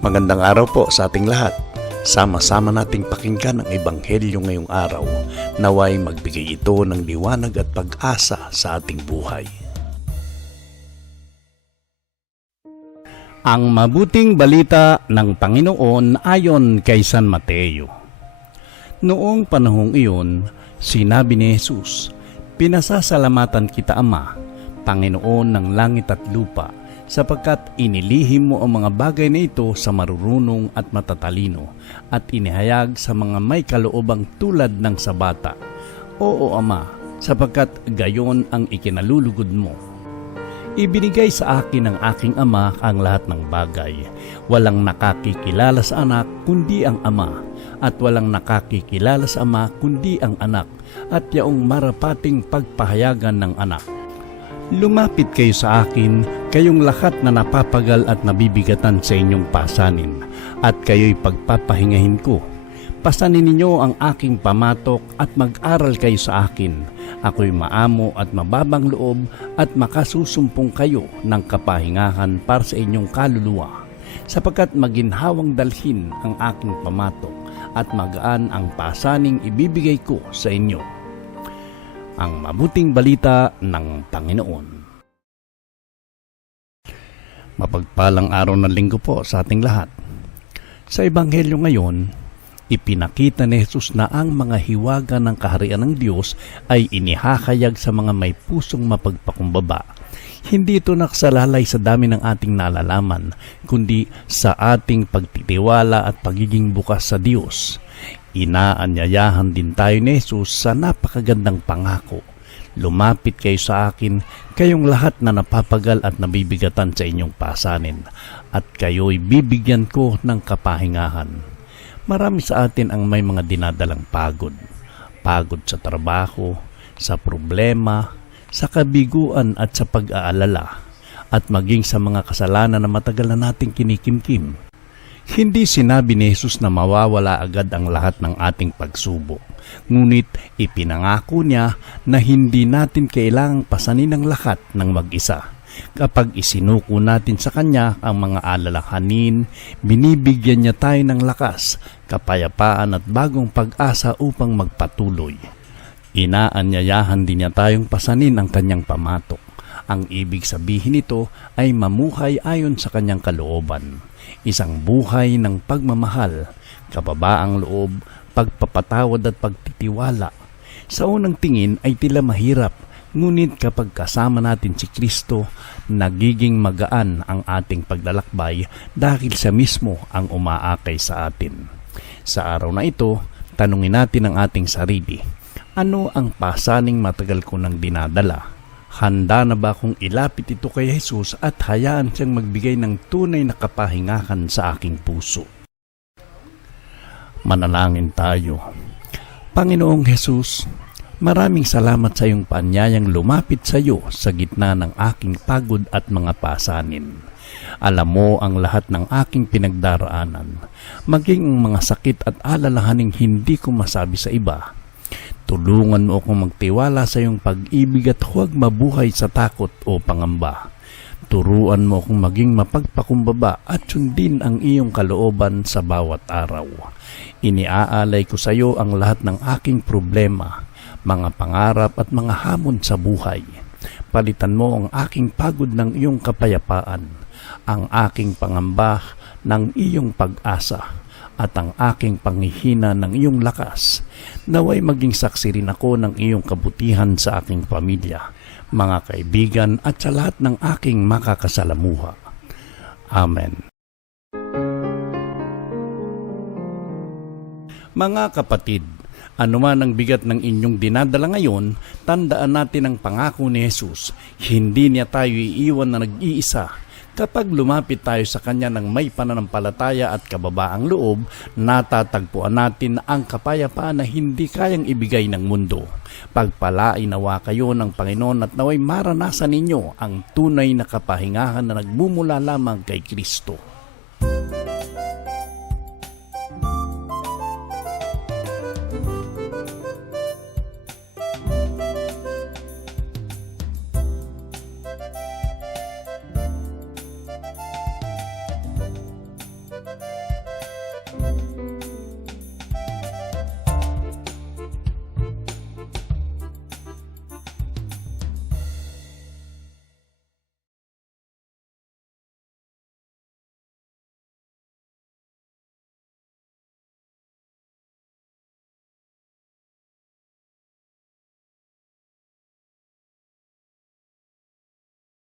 Magandang araw po sa ating lahat. Sama-sama nating pakinggan ang Ebanghelyo ngayong araw. Naway magbigay ito ng liwanag at pag-asa sa ating buhay. Ang mabuting balita ng Panginoon ayon kay San Mateo. Noong panahong iyon, sinabi ni Jesus, "Pinasasalamatan kita, Ama, Panginoon ng langit at lupa, sapagkat inilihim mo ang mga bagay na ito sa marurunong at matatalino at inihayag sa mga may kaloobang tulad ng sa bata. Oo, Ama, sapagkat gayon ang ikinalulugod mo. Ibinigay sa akin ng aking Ama ang lahat ng bagay. Walang nakakikilala sa anak kundi ang Ama, at walang nakakikilala sa Ama kundi ang anak, at yaong marapating pagpahayagan ng anak. Lumapit kayo sa akin, kayong lahat na napapagal at nabibigatan sa inyong pasanin, at kayo'y pagpapahingahin ko. Pasanin ninyo ang aking pamatok at mag-aral kayo sa akin. Ako'y maamo at mababang loob at makasusumpong kayo ng kapahingahan para sa inyong kaluluwa, sapagkat maginhawang dalhin ang aking pamatok at magaan ang pasaning ibibigay ko sa inyo." Ang mabuting balita ng Panginoon. Mapagpalang araw ng linggo po sa ating lahat. Sa Ebanghelyo ngayon, ipinakita ni Jesus na ang mga hiwaga ng kaharian ng Diyos ay inihahayag sa mga may pusong mapagpakumbaba. Hindi ito nakasalalay sa dami ng ating nalalaman, kundi sa ating pagtitiwala at pagiging bukas sa Diyos. Inaanyayahan din tayo ni Jesus sa napakagandang pangako. "Lumapit kayo sa akin, kayong lahat na napapagal at nabibigatan sa inyong pasanin, at kayo'y bibigyan ko ng kapahingahan." Marami sa atin ang may mga dinadalang pagod. Pagod sa trabaho, sa problema, sa kabiguan at sa pag-aalala, at maging sa mga kasalanan na matagal na nating kinikimkim. Hindi sinabi ni Jesus na mawawala agad ang lahat ng ating pagsubok. Ngunit ipinangako niya na hindi natin kailangang pasanin ang lahat ng mag-isa. Kapag isinuko natin sa Kanya ang mga alalahanin, binibigyan niya tayo ng lakas, kapayapaan at bagong pag-asa upang magpatuloy. Inaanyayahan din niya tayong pasanin ang Kanyang pamatok. Ang ibig sabihin nito ay mamuhay ayon sa Kanyang kalooban. Isang buhay ng pagmamahal, kababaang loob, pagpapatawad at pagtitiwala. Sa unang tingin ay tila mahirap, ngunit kapag kasama natin si Kristo, nagiging magaan ang ating paglalakbay dahil siya mismo ang umaakay sa atin. Sa araw na ito, tanungin natin ang ating sarili. Ano ang pasaning matagal ko nang dinadala? Handa na ba akong ilapit ito kay Jesus at hayaan siyang magbigay ng tunay na kapahingahan sa aking puso? Manalangin tayo. Panginoong Jesus, maraming salamat sa iyong paanyayang lumapit sa iyo sa gitna ng aking pagod at mga pasanin. Alam mo ang lahat ng aking pinagdaraanan, maging ang mga sakit at alalahaning hindi ko masabi sa iba. Tulungan mo akong magtiwala sa iyong pag-ibig at huwag mabuhay sa takot o pangamba. Turuan mo akong maging mapagpakumbaba at sundin ang iyong kalooban sa bawat araw. Iniaalay ko sa iyo ang lahat ng aking problema, mga pangarap at mga hamon sa buhay. Palitan mo ang aking pagod ng iyong kapayapaan, ang aking pangamba ng iyong pag-asa, at ang aking panghihina ng iyong lakas. Naway maging saksi rin ako ng iyong kabutihan sa aking pamilya, mga kaibigan at sa lahat ng aking makakasalamuha. Amen. Mga kapatid, anuman ang bigat ng inyong dinadala ngayon, tandaan natin ang pangako ni Jesus. Hindi niya tayo iiwan na nag-iisa. Kapag lumapit tayo sa Kanya ng may pananampalataya at kababaang loob, natatagpuan natin ang kapayapaan na hindi kayang ibigay ng mundo. Pagpalain nawa kayo ng Panginoon at naway maranasan ninyo ang tunay na kapahingahan na nagmumula lamang kay Kristo.